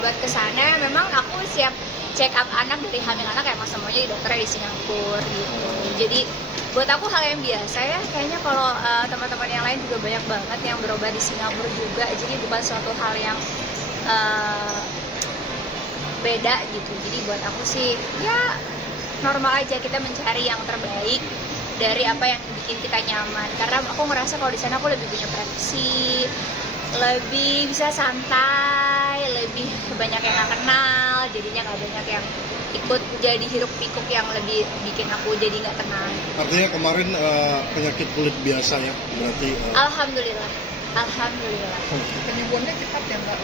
berobat ke sana, memang aku siap check up anak dari hamil anak emang semuanya di dokternya di Singapura gitu. Jadi buat aku hal yang biasa ya, kayaknya kalau teman-teman yang lain juga banyak banget yang berobat di Singapura juga, jadi bukan suatu hal yang beda gitu. Jadi buat aku sih ya normal aja, kita mencari yang terbaik dari apa yang bikin kita nyaman. Karena aku ngerasa kalau di sana aku lebih punya privacy, lebih bisa santai, lebih banyak yang gak kenal, jadinya gak banyak yang ikut jadi hiruk pikuk yang lebih bikin aku jadi gak tenang. Artinya kemarin penyakit kulit biasa ya berarti? Alhamdulillah. Penyembuhannya cepat ya Mbak?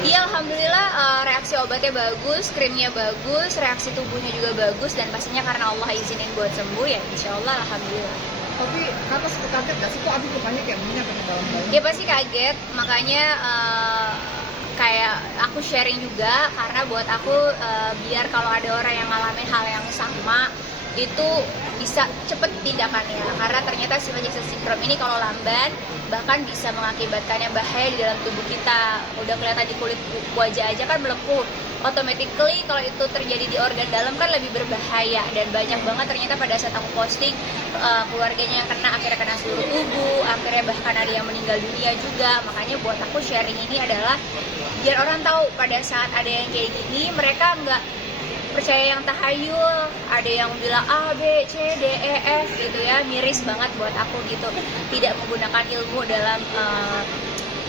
Iya, alhamdulillah, reaksi obatnya bagus, krimnya bagus, reaksi tubuhnya juga bagus, dan pastinya karena Allah izinin buat sembuh ya insya Allah alhamdulillah. Tapi kata kaget gak sih kok Abi banyak yang minyak ke dalam-dalam? Ya pasti kaget, makanya kayak aku sharing juga, karena buat aku biar kalau ada orang yang ngalamin hal yang sama itu bisa cepet tindakannya, karena ternyata sifat Jackson syndrome ini kalau lamban bahkan bisa mengakibatkannya bahaya di dalam tubuh kita. Udah kelihatan di kulit wajah aja kan melepuh, automatically kalau itu terjadi di organ dalam kan lebih berbahaya. Dan banyak banget ternyata pada saat aku posting, keluarganya yang kena, akhirnya kena seluruh tubuh, akhirnya bahkan ada yang meninggal dunia juga. Makanya buat aku sharing ini adalah biar orang tahu pada saat ada yang kayak gini, mereka nggak percaya yang tahayul, ada yang bilang A, B, C, D, E, F gitu ya, miris banget buat aku gitu, tidak menggunakan ilmu dalam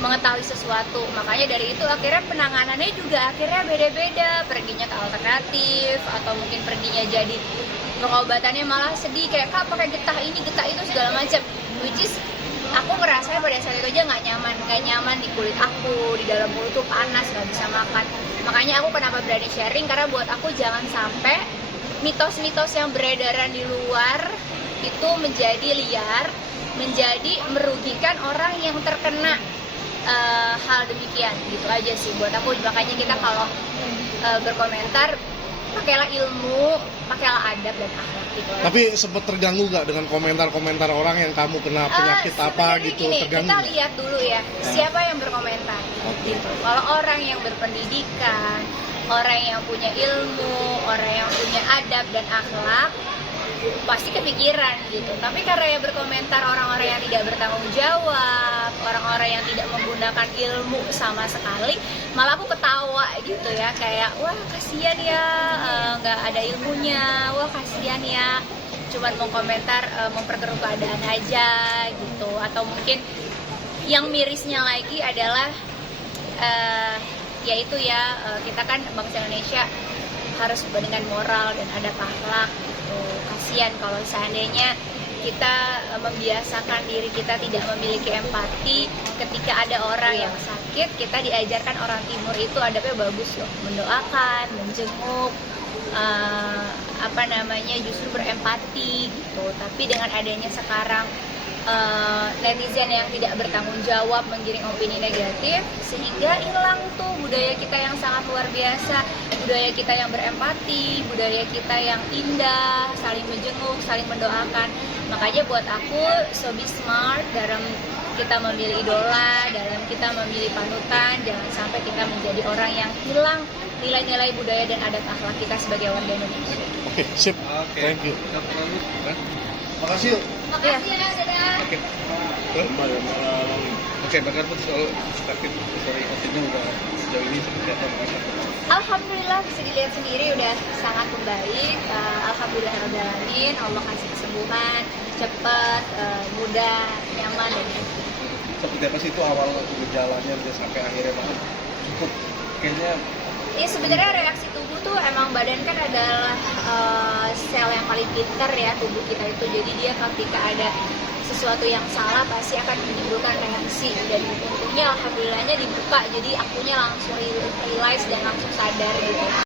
mengetahui sesuatu. Makanya dari itu akhirnya penanganannya juga akhirnya beda-beda, perginya ke alternatif, atau mungkin perginya jadi pengobatannya malah sedih, kayak Kak pakai getah ini, getah itu, segala macam, which is aku ngerasa pada saat itu aja nggak nyaman di kulit aku, di dalam mulut tuh panas, nggak bisa makan. Makanya aku kenapa berani sharing, karena buat aku jangan sampai mitos-mitos yang beredaran di luar itu menjadi liar, menjadi merugikan orang yang terkena hal demikian. Gitu aja sih buat aku. Makanya kita kalau berkomentar, pakailah ilmu, pakailah adab dan akhlak gitu. Tapi sempat terganggu gak dengan komentar-komentar orang yang kamu kena penyakit apa gitu? Gini, terganggu kita gak? lihat dulu ya siapa yang berkomentar gitu. Kalau orang yang berpendidikan, orang yang punya ilmu, orang yang punya adab dan akhlak, pasti kepikiran gitu. Tapi karena yang berkomentar orang-orang yang tidak bertanggung jawab, orang-orang yang tidak menggunakan ilmu sama sekali, malah aku ketawa gitu ya, kayak wah kasihan ya, nggak ada ilmunya, wah kasihan ya, cuman mau komentar memperkeruh keadaan aja gitu. Atau mungkin yang mirisnya lagi adalah yaitu ya, kita kan bangsa Indonesia harus dengan moral dan adab akhlak gitu. Kasihan kalau seandainya kita membiasakan diri kita tidak memiliki empati ketika ada orang yang sakit. Kita diajarkan orang timur itu adabnya bagus loh, mendoakan, menjenguk, justru berempati gitu. Tapi dengan adanya sekarang netizen yang tidak bertanggung jawab menggiring opini negatif, sehingga hilang tuh budaya kita yang sangat luar biasa, budaya kita yang berempati, budaya kita yang indah, saling menjenguk, saling mendoakan. Makanya buat aku, so be smart dalam kita memilih idola, dalam kita memilih panutan. Jangan sampai kita menjadi orang yang hilang nilai-nilai budaya dan adat akhlak kita sebagai warga Indonesia. Oke, sip. Thank you. Makasih yuk. Makasih ya, dadah. Oke, bahkan pun soal sakit ini udah sejauh ini seperti apa? Alhamdulillah bisa dilihat sendiri udah sangat membaik. Alhamdulillahirobbilalamin, Allah kasih kesembuhan cepat, mudah, nyaman dan happy. Seperti apa sih itu awal gejalanya bisa sampai akhirnya banget cukup kayaknya? Ya sebenarnya reaksi tubuh tuh emang badan kan adalah sel yang paling pintar ya tubuh kita itu. Jadi dia ketika ada sesuatu yang salah pasti akan menimbulkan reaksi, dan untungnya alhamdulillahnya dibuka, jadi akunya langsung realize dan langsung sadar gitu.